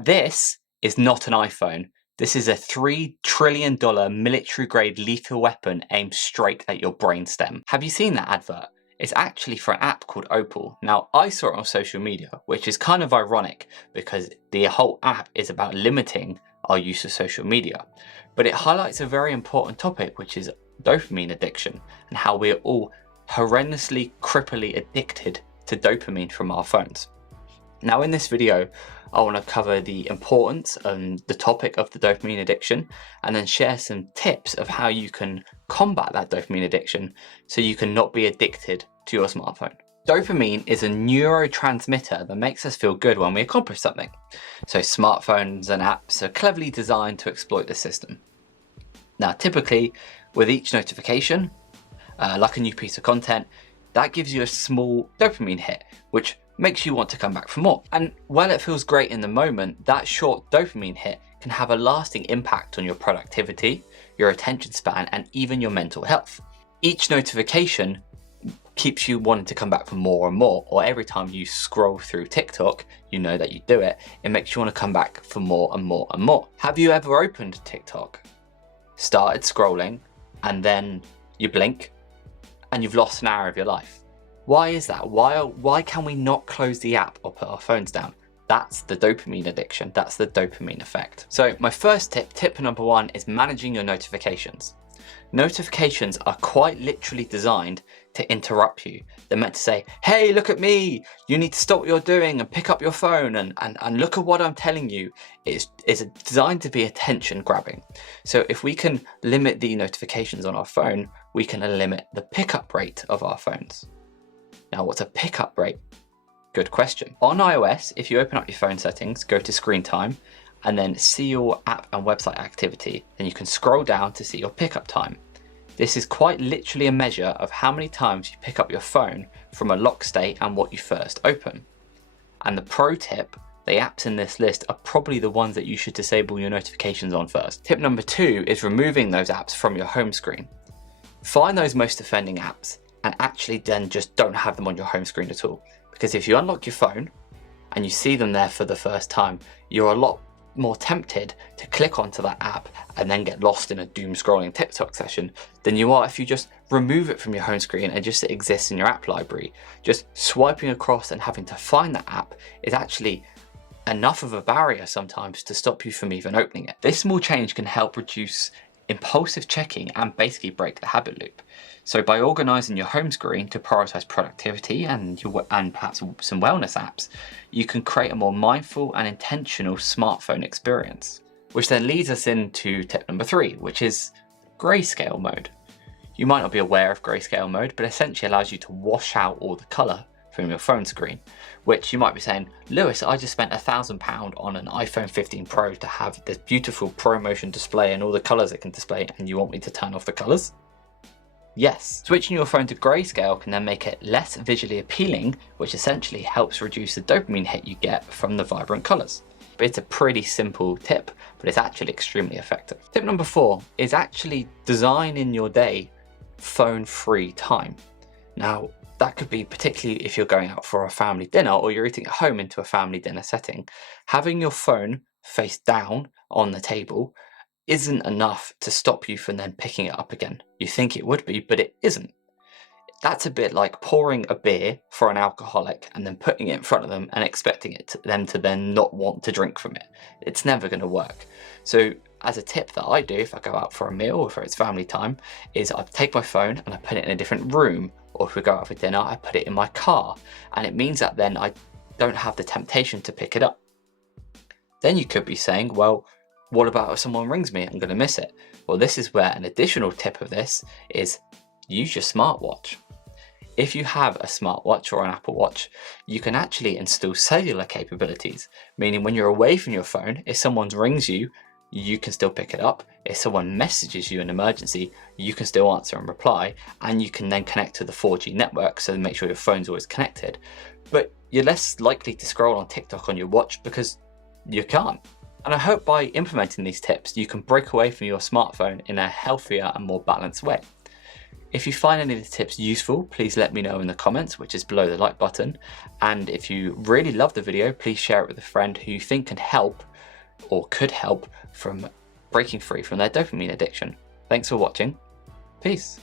This is not an iPhone. This is a $3 trillion military-grade lethal weapon aimed straight at your brainstem. Have you seen that advert? It's actually for an app called Opal. Now, I saw it on social media, which is kind of ironic because the whole app is about limiting our use of social media. But it highlights a very important topic, which is dopamine addiction and how we're all horrendously, cripply addicted to dopamine from our phones. Now, in this video, I want to cover the importance and the topic of the dopamine addiction, and then share some tips of how you can combat that dopamine addiction so you can not be addicted to your smartphone. Dopamine is a neurotransmitter that makes us feel good when we accomplish something. So smartphones and apps are cleverly designed to exploit the system. Now, typically with each notification, like a new piece of content, that gives you a small dopamine hit, which makes you want to come back for more. And while it feels great in the moment, that short dopamine hit can have a lasting impact on your productivity, your attention span, and even your mental health. Each notification keeps you wanting to come back for more and more, or every time you scroll through TikTok, you know that you do it, it makes you want to come back for more and more and more. Have you ever opened TikTok, started scrolling, and then you blink, and you've lost an hour of your life? Why is that? Why can we not close the app or put our phones down? That's the dopamine addiction. That's the dopamine effect. So my first tip number one, is managing your notifications. Notifications are quite literally designed to interrupt you. They're meant to say, hey, look at me. You need to stop what you're doing and pick up your phone and look at what I'm telling you. It's designed to be attention grabbing. So if we can limit the notifications on our phone, we can limit the pickup rate of our phones. Now, what's a pickup rate? Good question. On iOS, if you open up your phone settings, go to screen time, and then see your app and website activity, then you can scroll down to see your pickup time. This is quite literally a measure of how many times you pick up your phone from a lock state and what you first open. And the pro tip, the apps in this list are probably the ones that you should disable your notifications on first. Tip number two is removing those apps from your home screen. Find those most offending apps and actually then just don't have them on your home screen at all. Because if you unlock your phone and you see them there for the first time, you're a lot more tempted to click onto that app and then get lost in a doom scrolling TikTok session than you are if you just remove it from your home screen and just it exists in your app library. Just swiping across and having to find that app is actually enough of a barrier sometimes to stop you from even opening it. This small change can help reduce impulsive checking and basically break the habit loop. So by organizing your home screen to prioritize productivity and perhaps some wellness apps, you can create a more mindful and intentional smartphone experience. Which then leads us into tip number three, which is grayscale mode. You might not be aware of grayscale mode, but essentially allows you to wash out all the color from your phone screen, which you might be saying, Lewis, I just spent £1,000 on an iPhone 15 Pro to have this beautiful ProMotion display and all the colors it can display, and you want me to turn off the colors? Yes. Switching your phone to grayscale can then make it less visually appealing, which essentially helps reduce the dopamine hit you get from the vibrant colors. But it's a pretty simple tip, but it's actually extremely effective. Tip number four is actually design in your day phone-free time. Now, that could be particularly if you're going out for a family dinner or you're eating at home into a family dinner setting. Having your phone face down on the table isn't enough to stop you from then picking it up again. You think it would be, but it isn't. That's a bit like pouring a beer for an alcoholic and then putting it in front of them and expecting them to then not want to drink from it. It's never going to work. So as a tip that I do if I go out for a meal or if it's family time, is I take my phone and I put it in a different room, or if we go out for dinner, I put it in my car. And it means that then I don't have the temptation to pick it up. Then you could be saying, well, what about if someone rings me? I'm going to miss it. Well, this is where an additional tip of this is use your smartwatch. If you have a smartwatch or an Apple Watch, you can actually install cellular capabilities, meaning when you're away from your phone, if someone rings you, you can still pick it up. If someone messages you an emergency, you can still answer and reply, and you can then connect to the 4G network, so make sure your phone's always connected. But you're less likely to scroll on TikTok on your watch because you can't. And I hope by implementing these tips, you can break away from your smartphone in a healthier and more balanced way. If you find any of the tips useful, please let me know in the comments, which is below the like button. And if you really love the video, please share it with a friend who you think can help or could help from breaking free from their dopamine addiction. Thanks for watching. Peace.